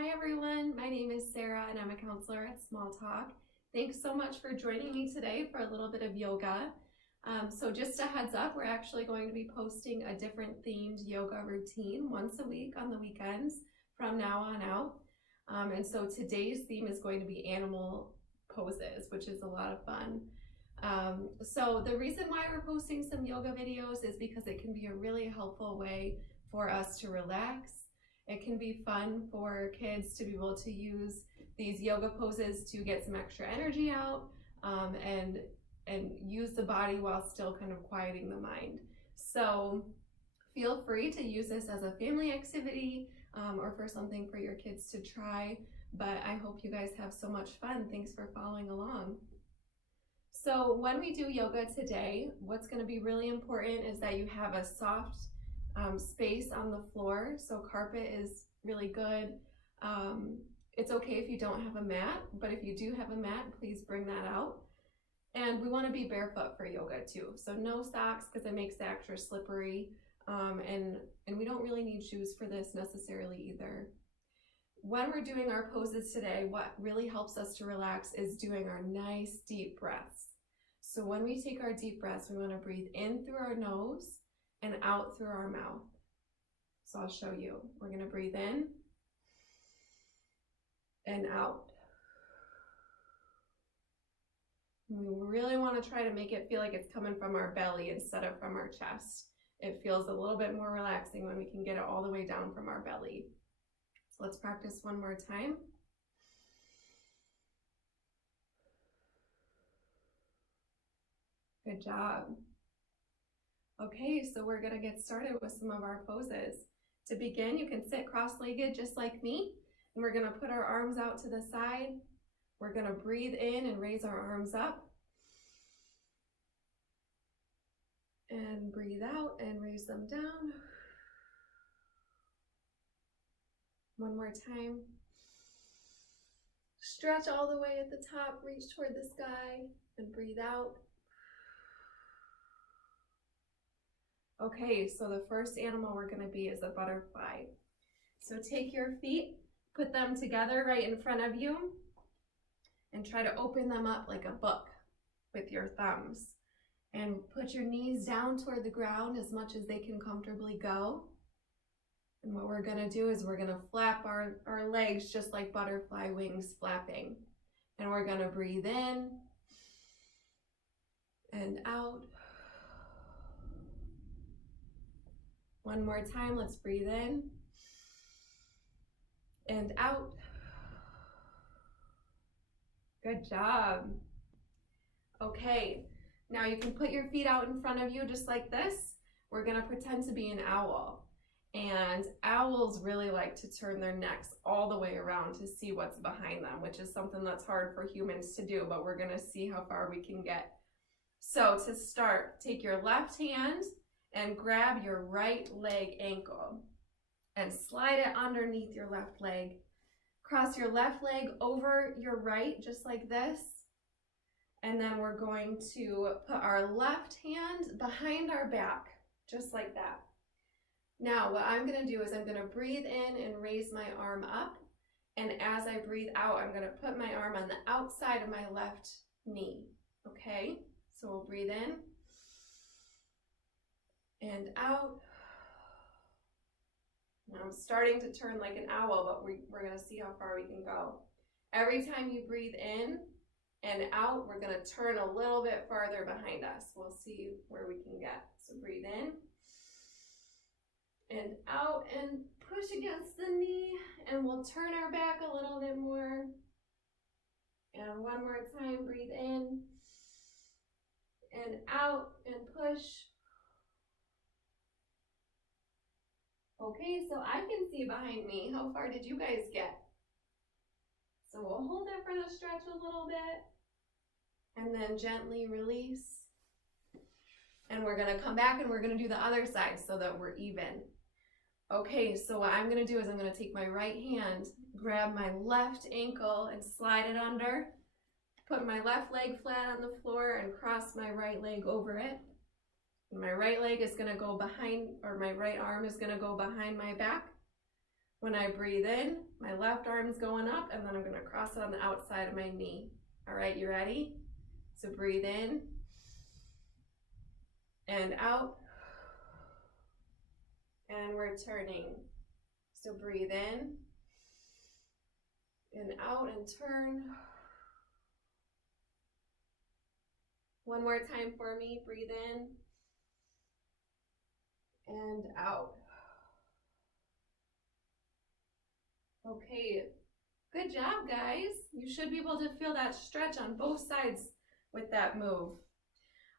Hi everyone, my name is Sarah and I'm a counselor at Small Talk. Thanks so much for joining me today for a little bit of yoga. So just a heads up, we're actually going to be posting a different themed yoga routine once a week on the weekends from now on out. And so today's theme is going to be animal poses, which is a lot of fun. So the reason why we're posting some yoga videos is because it can be a really helpful way for us to relax. It can be fun for kids to be able to use these yoga poses to get some extra energy out and use the body while still kind of quieting the mind. So feel free to use this as a family activity or for something for your kids to try, but I hope you guys have so much fun. Thanks for following along. So when we do yoga today, what's going to be really important is that you have a soft space on the floor. So carpet is really good. It's okay if you don't have a mat, but if you do have a mat, please bring that out. And we want to be barefoot for yoga too. So no socks because it makes it extra slippery. And we don't really need shoes for this necessarily either. When we're doing our poses today, what really helps us to relax is doing our nice deep breaths. So when we take our deep breaths, we want to breathe in through our nose and out through our mouth. So I'll show you. We're going to breathe in and out. We really want to try to make it feel like it's coming from our belly instead of from our chest. It feels a little bit more relaxing when we can get it all the way down from our belly. So let's practice one more time. Good job. Okay, so we're going to get started with some of our poses. To begin, you can sit cross-legged just like me, and we're going to put our arms out to the side. We're going to breathe in and raise our arms up. And breathe out and raise them down. One more time. Stretch all the way at the top, reach toward the sky, and breathe out. Okay, so the first animal we're going to be is a butterfly. So take your feet, put them together right in front of you, and try to open them up like a book with your thumbs. And put your knees down toward the ground as much as they can comfortably go. And what we're going to do is we're going to flap our legs just like butterfly wings flapping. And we're going to breathe in and out. One more time, let's breathe in and out. Good job. Okay, now you can put your feet out in front of you just like this. We're gonna pretend to be an owl. And owls really like to turn their necks all the way around to see what's behind them, which is something that's hard for humans to do, but we're gonna see how far we can get. So to start, take your left hand and grab your right leg ankle and slide it underneath your left leg. Cross your left leg over your right, just like this. And then we're going to put our left hand behind our back, just like that. Now, what I'm gonna do is I'm gonna breathe in and raise my arm up. And as I breathe out, I'm gonna put my arm on the outside of my left knee, okay? So we'll breathe in and out. Now I'm starting to turn like an owl, but we're gonna see how far we can go. Every time you breathe in and out, we're gonna turn a little bit farther behind us. We'll see where we can get. So breathe in and out and push against the knee, and we'll turn our back a little bit more. And one more time, breathe in and out and push. Okay, so I can see behind me. How far did you guys get? So we'll hold it for the stretch a little bit and then gently release. And we're gonna come back and we're gonna do the other side so that we're even. Okay, so what I'm gonna do is I'm gonna take my right hand, grab my left ankle and slide it under, put my left leg flat on the floor and cross my right leg over it. And my right leg is gonna go behind, or my right arm is gonna go behind my back. When I breathe in, my left arm's going up, and then I'm gonna cross it on the outside of my knee. All right, you ready? So breathe in and out, and we're turning. So breathe in and out and turn. One more time for me. Breathe in and out. Okay, good job, guys. You should be able to feel that stretch on both sides with that move.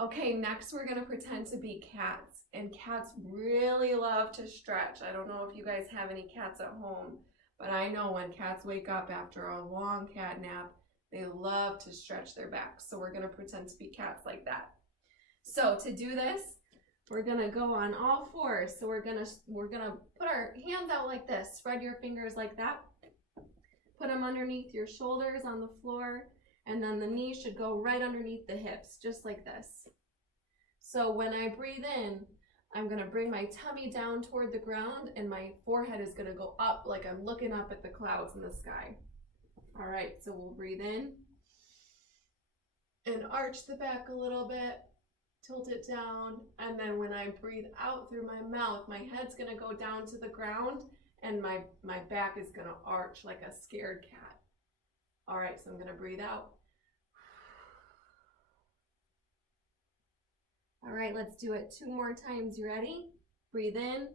Okay, next we're gonna pretend to be cats, and cats really love to stretch. I don't know if you guys have any cats at home, but I know when cats wake up after a long cat nap, they love to stretch their backs. So we're gonna pretend to be cats like that. So to do this, we're gonna go on all fours. So we're gonna put our hands out like this. Spread your fingers like that. Put them underneath your shoulders on the floor, and then the knees should go right underneath the hips, just like this. So when I breathe in, I'm gonna bring my tummy down toward the ground, and my forehead is gonna go up like I'm looking up at the clouds in the sky. All right, so we'll breathe in and arch the back a little bit, tilt it down, and then when I breathe out through my mouth, my head's gonna go down to the ground, and my back is gonna arch like a scared cat. All right, so I'm gonna breathe out. All right, let's do it 2 more times. You ready? Breathe in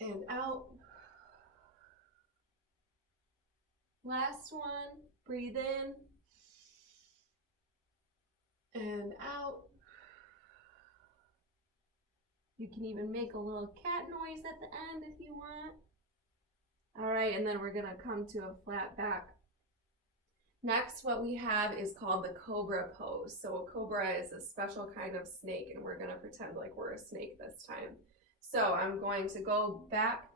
and out. Last one, breathe in and out. You can even make a little cat noise at the end if you want. All right, and then we're gonna come to a flat back. Next, what we have is called the cobra pose. So a cobra is a special kind of snake, and we're gonna pretend like we're a snake this time. So I'm going to go back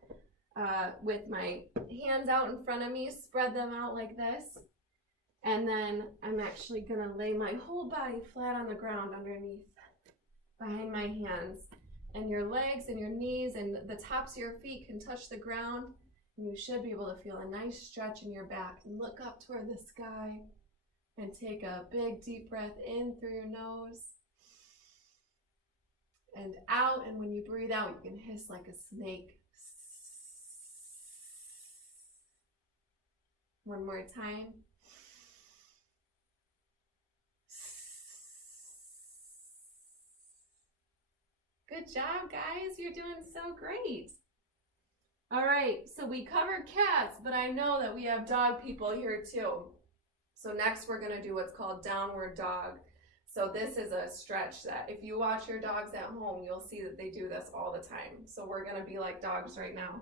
with my hands out in front of me, spread them out like this. And then I'm actually gonna lay my whole body flat on the ground underneath, behind my hands. And your legs and your knees and the tops of your feet can touch the ground. And you should be able to feel a nice stretch in your back. And look up toward the sky and take a big deep breath in through your nose and out. And when you breathe out, you can hiss like a snake. One more time. Good job, guys. You're doing so great. All right, so we covered cats, but I know that we have dog people here too. So next we're gonna do what's called downward dog. So this is a stretch that if you watch your dogs at home, you'll see that they do this all the time. So we're gonna be like dogs right now.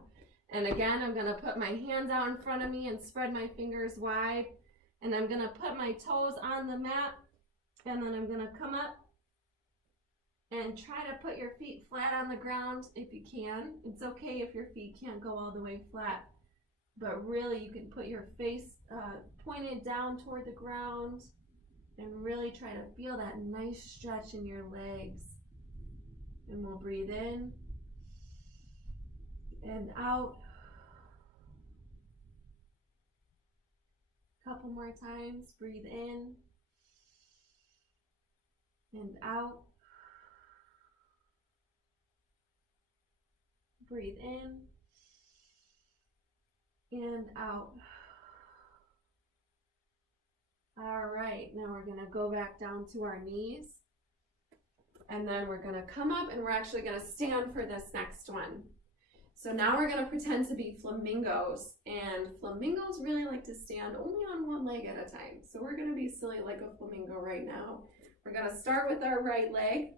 And again, I'm gonna put my hands out in front of me and spread my fingers wide. And I'm gonna put my toes on the mat, and then I'm gonna come up and try to put your feet flat on the ground if you can. It's okay if your feet can't go all the way flat, but really you can put your face pointed down toward the ground and really try to feel that nice stretch in your legs. And we'll breathe in and out. Couple more times. Breathe in and out. Breathe in and out. All right, now we're gonna go back down to our knees, and then we're gonna come up and we're actually gonna stand for this next one. So now we're gonna pretend to be flamingos, and flamingos really like to stand only on one leg at a time. So we're gonna be silly like a flamingo right now. We're gonna start with our right leg.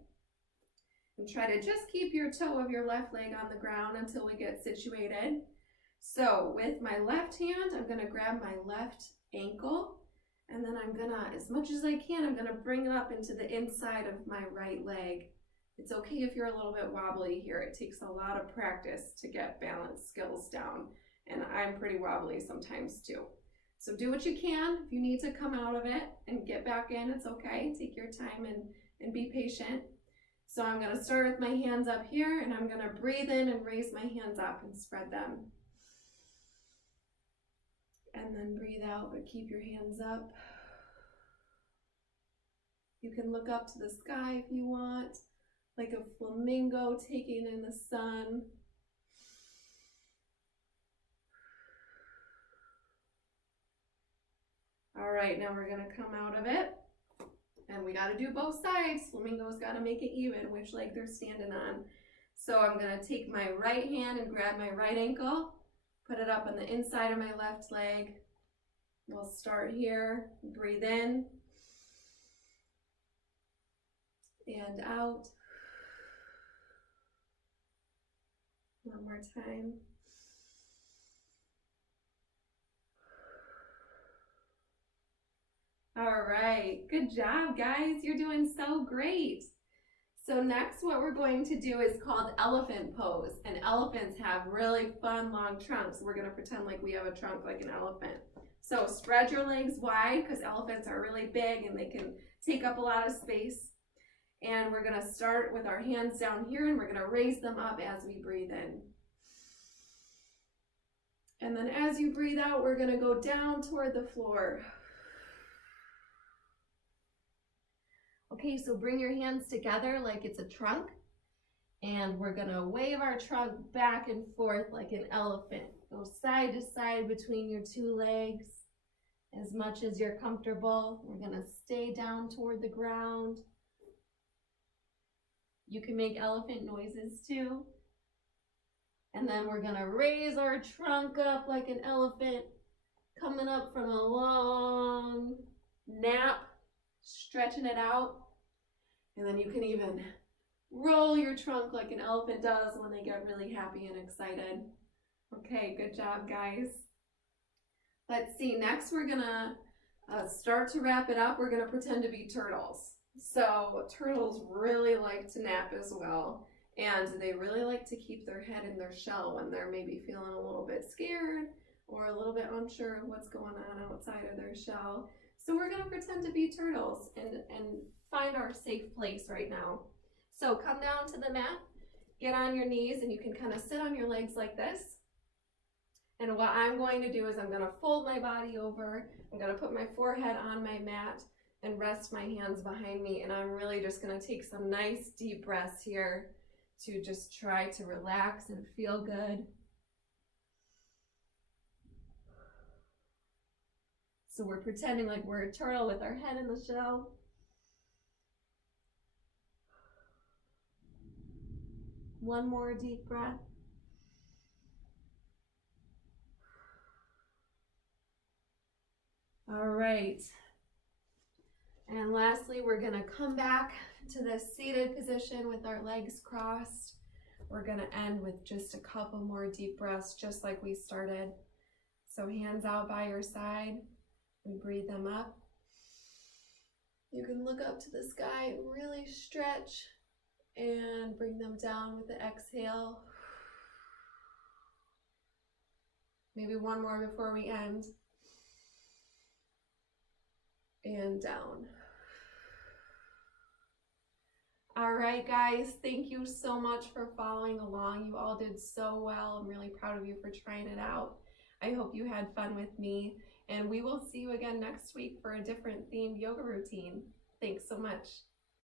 And try to just keep your toe of your left leg on the ground until we get situated. So with my left hand, I'm gonna grab my left ankle, and then I'm gonna, as much as I can, I'm gonna bring it up into the inside of my right leg. It's okay if you're a little bit wobbly here. It takes a lot of practice to get balance skills down, and I'm pretty wobbly sometimes too. So do what you can. If you need to come out of it and get back in, it's okay. Take your time and be patient. So I'm gonna start with my hands up here, and I'm gonna breathe in and raise my hands up and spread them. And then breathe out, but keep your hands up. You can look up to the sky if you want, like a flamingo taking in the sun. All right, now we're gonna come out of it. And we gotta do both sides. Flamingo's gotta make it even, which leg they're standing on. So I'm gonna take my right hand and grab my right ankle, put it up on the inside of my left leg. We'll start here, breathe in and out. One more time. All right, good job, guys. You're doing so great. So next, what we're going to do is called elephant pose. And elephants have really fun long trunks. We're gonna pretend like we have a trunk like an elephant. So spread your legs wide, because elephants are really big and they can take up a lot of space. And we're gonna start with our hands down here, and we're gonna raise them up as we breathe in. And then as you breathe out, we're gonna go down toward the floor. Okay, so bring your hands together like it's a trunk, and we're gonna wave our trunk back and forth like an elephant. Go side to side between your two legs as much as you're comfortable. We're gonna stay down toward the ground. You can make elephant noises too. And then we're gonna raise our trunk up like an elephant, coming up from a long nap, stretching it out. And then you can even roll your trunk like an elephant does when they get really happy and excited. Okay, good job, guys. Let's see, next we're gonna start to wrap it up. We're gonna pretend to be turtles. So turtles really like to nap as well. And they really like to keep their head in their shell when they're maybe feeling a little bit scared or a little bit unsure of what's going on outside of their shell. So we're gonna pretend to be turtles and find our safe place right now. So come down to the mat, get on your knees, and you can kind of sit on your legs like this. And what I'm going to do is I'm gonna fold my body over. I'm gonna put my forehead on my mat and rest my hands behind me. And I'm really just gonna take some nice deep breaths here to just try to relax and feel good. So we're pretending like we're a turtle with our head in the shell. One more deep breath. All right. And lastly, we're gonna come back to this seated position with our legs crossed. We're gonna end with just a couple more deep breaths, just like we started. So hands out by your side, and breathe them up. You can look up to the sky, really stretch, and bring them down with the exhale. Maybe one more before we end. And down. All right, guys, thank you so much for following along. You all did so well. I'm really proud of you for trying it out. I hope you had fun with me, and we will see you again next week for a different themed yoga routine. Thanks so much.